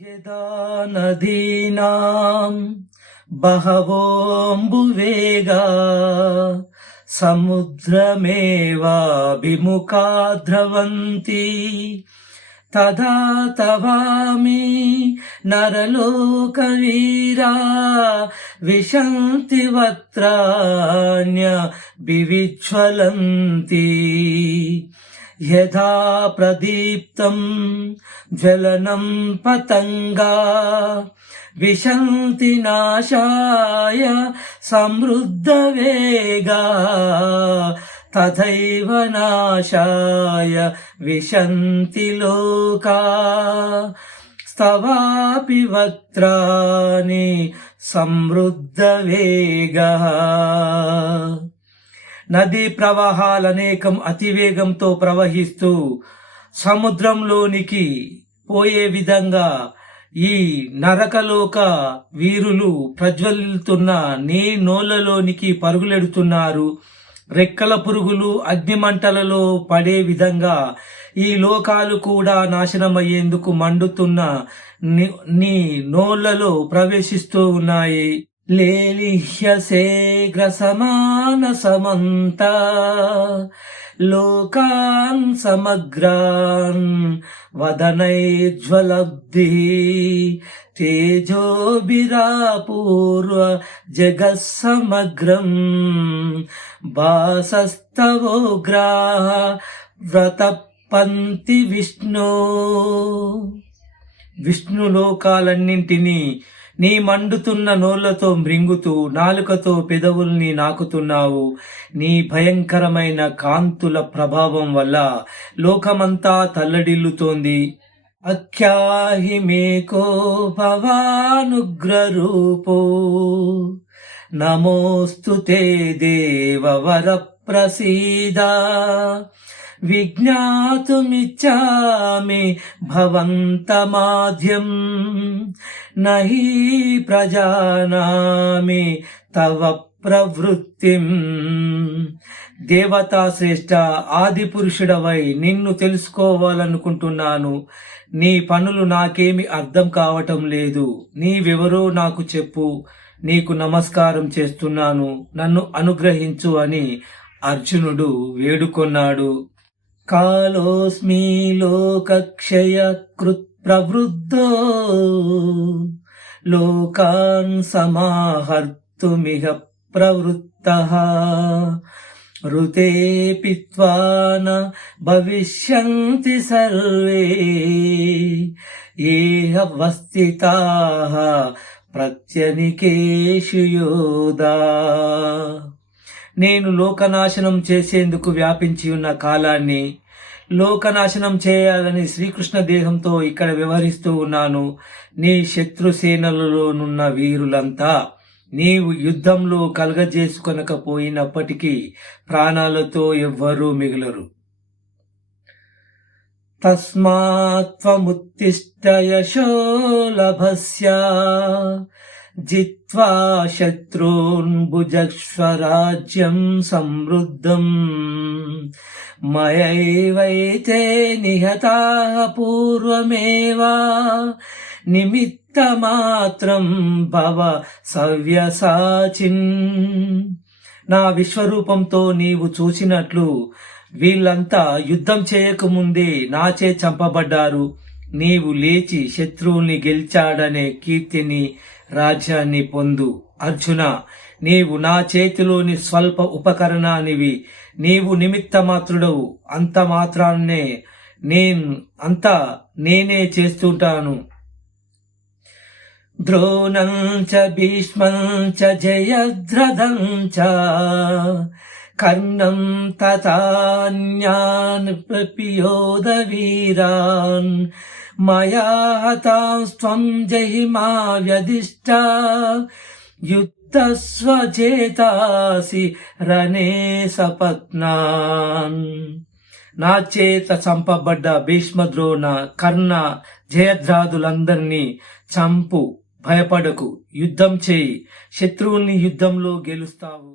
యదా నదీనాం బహవోంబువేగా సముద్రమేవాభిముఖా ద్రవంతి తదా తవామి నరలోకవీరా విశంతి వక్త్రాణ్య వివిజ్వలంతి యథా ప్రదీప్తం జ్వలనం పతంగా విశంతి నాశాయ సమృద్ధవేగా తథైవ నాశాయ విశంతి లోకా స్తవాపి వక్త్రాణి సమృద్ధవేగా. నదీ ప్రవాహాలనేకం అతివేగంతో ప్రవహిస్తూ సముద్రంలోనికి పోయే విధంగా ఈ నరకలోక వీరులు ప్రజ్వలిస్తున్న నీ నోళ్లలోనికి పరుగులెడుతున్నారు. రెక్కల పురుగులు అగ్నిమంటలలో పడే విధంగా ఈ లోకాలు కూడా నాశనమయ్యేందుకు మండుతున్న నీ నోళ్లలో ప్రవేశిస్తూ ఉన్నాయి. లేలిహ్యసేగ్ర సమాన సమంత లోకాన్ సమగ్రాన్ వదనైజ్వలబ్ధి తేజోభిరాపూర్వ జగస్సమగ్రం భాసస్తవోగ్రాహ వ్రతపంతి విష్ణులోకాలన్నింటినీ నీ మండుతున్న నోళ్లతో మృంగుతూ నాలుకతో పెదవుల్ని నాకుతున్నావు. నీ భయంకరమైన కాంతుల ప్రభావం వల్ల లోకమంతా తల్లడిల్లుతోంది. అఖ్యాహి మేకో భవానుగ్రరూపో నమోస్తు తే దేవవర ప్రసీదా విజ్ఞాతుమిచ్చామి భవంతమాద్యం నహి ప్రజానామి తవ ప్రవృత్తిం. దేవతా శ్రేష్ఠ ఆది పురుషుడవై నిన్ను తెలుసుకోవాలనుకుంటున్నాను. నీ పనులు నాకేమి అర్థం కావటం లేదు. నీవెవరో నాకు చెప్పు. నీకు నమస్కారం చేస్తున్నాను, నన్ను అనుగ్రహించు అని అర్జునుడు వేడుకొన్నాడు. కాలోస్మి లోకక్షయ కృత్ ప్రవృద్ధో లోకాన్ సమాహర్తుమిహ ప్రవృత్తః ఋతే పిత్వా న భవిష్యంతి సర్వే ఏహ వస్థితాః ప్రత్యనికేషు యోధా. నేను లోకనాశనం చేసేందుకు వ్యాపించి ఉన్న కాలాన్ని లోకనాశనం చేయాలని శ్రీకృష్ణ దేహంతో ఇక్కడ వ్యవహరిస్తూ ఉన్నాను. నీ శత్రుసేనలలోనున్న వీరులంతా నీవు యుద్ధంలో కలగజేసుకొనకపోయినప్పటికీ ప్రాణాలతో ఎవ్వరూ మిగలరు. తస్మాత్ త్వముత్తిష్ఠ యశో లభస్య జిత్వా శత్రూన్ భుజస్వరాజ్యం సమృద్ధం మయైవైతే నిహతాః పూర్వమేవా నిమిత్తమాత్రం భవ సవ్యసాచిన్. నా విశ్వరూపంతో నీవు చూసినట్లు వీళ్ళంతా యుద్ధం చేయకముందే నాచే చంపబడ్డారు. నీవు లేచి శత్రువుల్ని గెలిచాడనే కీర్తిని రాజ్యాన్ని పొందు. అర్జున, నీవు నా చేతిలోని స్వల్ప ఉపకరణానివి. నీవు నిమిత్త మాత్రుడవు. అంత మాత్రాన్నే నేనే చేస్తుంటాను. ద్రోణం చ భీష్మం చ జయద్రథం చ కర్ణం తథాన్యాన్ ప్రపియోధ వీరాన్ మయా హతాస్త్వం జహిమా వ్యధిష్ట యుద్ధస్వచేతాసి రణే సపత్నాన్. నా చేత చంపబడ్డ భీష్మ, ద్రోణ, కర్ణ, జయద్రాదులందరినీ చంపు. భయపడకు, యుద్ధం చేయి. శత్రువుల్ని యుద్ధంలో గెలుస్తావు.